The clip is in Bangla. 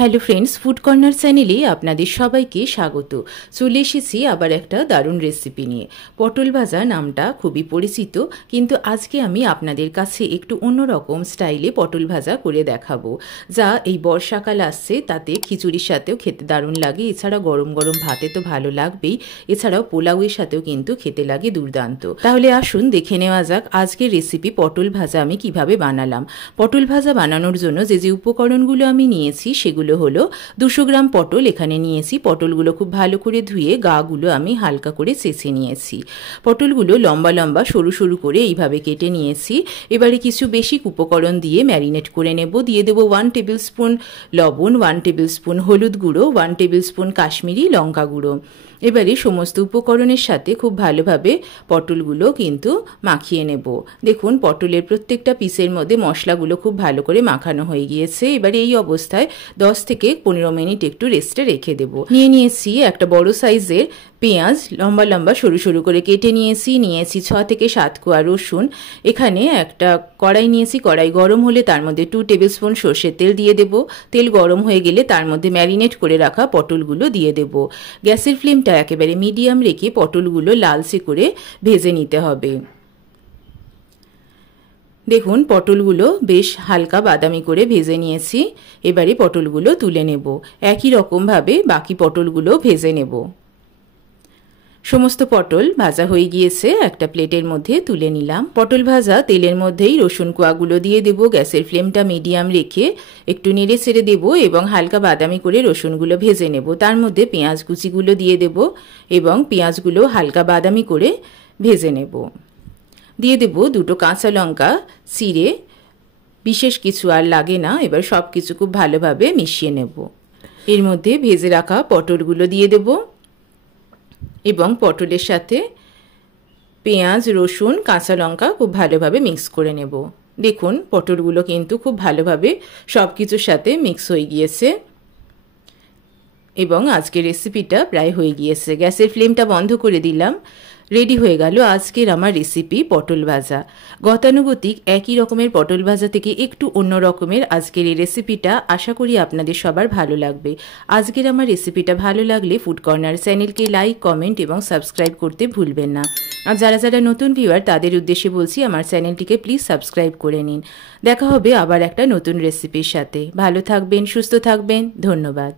হ্যালো ফ্রেন্ডস, ফুড কর্নার চ্যানেলে আপনাদের সবাইকে স্বাগত। চলে এসেছি আবার একটা দারুণ রেসিপি নিয়ে। পটল ভাজা নামটা খুবই পরিচিত, কিন্তু আজকে আমি আপনাদের কাছে একটু অন্যরকম স্টাইলে পটল ভাজা করে দেখাবো, যা এই বর্ষাকাল আসছে তাতে খিচুড়ির সাথেও খেতে দারুণ লাগে। এছাড়া গরম গরম ভাতে তো ভালো লাগবেই, এছাড়াও পোলাওয়ের সাথেও কিন্তু খেতে লাগে দুর্দান্ত। তাহলে আসুন দেখে নেওয়া যাক আজকের রেসিপি পটল ভাজা আমি কিভাবে বানালাম। পটল ভাজা বানানোর জন্য যে যে উপকরণগুলো আমি নিয়েছি সেগুলো হলো 200 গ্রাম পটল এখানে নিয়েছি। পটলগুলো খুব ভালো করে ধুয়ে গাগুলো আমি হালকা করে চেঁচে নিয়েছি। পটলগুলো লম্বা লম্বা সরু সরু করে এইভাবে কেটে নিয়েছি। এবারে কিছু বেসিক উপকরণ দিয়ে ম্যারিনেট করে নেব। দিয়ে দেবো 1 টেবিল স্পুন লবণ, 1 টেবিল স্পুন হলুদ গুঁড়ো, 1 টেবিল স্পুন কাশ্মীরি লঙ্কা গুঁড়ো। এবারে সমস্ত উপকরণের সাথে খুব ভালোভাবে পটলগুলো কিন্তু মাখিয়ে নেব। দেখুন পটলের প্রত্যেকটা পিসের মধ্যে মশলাগুলো খুব ভালো করে মাখানো হয়ে গিয়েছে। এবারে এই অবস্থায় 10 থেকে 15 মিনিট একটু রেস্টে রেখে দেব। নিয়েছি একটা বড় সাইজের পেঁয়াজ, লম্বা লম্বা সরু সরু করে কেটে নিয়েছি 6 থেকে 7 কোয়া রসুন। এখানে একটা কড়াই নিয়েছি, কড়াই গরম হলে তার মধ্যে 2 টেবিল স্পুন সর্ষের তেল দিয়ে দেব। তেল গরম হয়ে গেলে তার মধ্যে ম্যারিনেট করে রাখা পটলগুলো দিয়ে দেব। গ্যাসের ফ্লেমটা একেবারে মিডিয়াম রেখে পটলগুলো লালচে করে ভেজে নিতে হবে। দেখুন পটলগুলো বেশ হালকা বাদামি করে ভেজে নিয়েছি। এবারে পটলগুলো তুলে নেব। একই রকমভাবে বাকি পটলগুলো ভেজে নেব। সমস্ত পটল ভাজা হয়ে গিয়েছে, একটা প্লেটের মধ্যে তুলে নিলাম। পটল ভাজা তেলের মধ্যেই রসুন কোয়াগুলো দিয়ে দেব। গ্যাসের ফ্লেমটা মিডিয়াম রেখে একটু নেড়ে ছেড়ে দেব এবং হালকা বাদামি করে রসুনগুলো ভেজে নেব। তার মধ্যে পেঁয়াজ কুচিগুলো দিয়ে দেব এবং পেঁয়াজগুলো হালকা বাদামি করে ভেজে নেব। দিয়ে দেব 2টো কাঁচা লঙ্কা চিড়ে, বিশেষ কিছু আর লাগে না। এবার সব কিছু খুব ভালোভাবে মিশিয়ে নেব। এর মধ্যে ভেজে রাখা পটলগুলো দিয়ে দেব এবং পটলের সাথে পেঁয়াজ, রসুন, কাঁচা লঙ্কা খুব ভালোভাবে মিক্স করে নেব। দেখুন পটলগুলো কিন্তু খুব ভালোভাবে সব কিছুর সাথে মিক্স হয়ে গিয়েছে এবং আজকের রেসিপিটা প্রায় হয়ে গিয়েছে। গ্যাসের ফ্লেমটা বন্ধ করে দিলাম। রেডি হয়ে গেল আজকের আমার রেসিপি পটল ভাজা। গতানুগতিক একই রকমের পটল ভাজা থেকে একটু অন্য রকমের আজকের এই রেসিপিটা। আশা করি আপনাদের সবার ভালো লাগবে। আজকের আমার রেসিপিটা ভালো লাগলে ফুড কর্নার চ্যানেলকে লাইক, কমেন্ট এবং সাবস্ক্রাইব করতে ভুলবেন না। আর যারা যারা নতুন ভিউয়ার তাদের উদ্দেশ্যে বলছি আমার চ্যানেলটিকে প্লিজ সাবস্ক্রাইব করে নিন। দেখা হবে আবার একটা নতুন রেসিপির সাথে। ভালো থাকবেন, সুস্থ থাকবেন। ধন্যবাদ।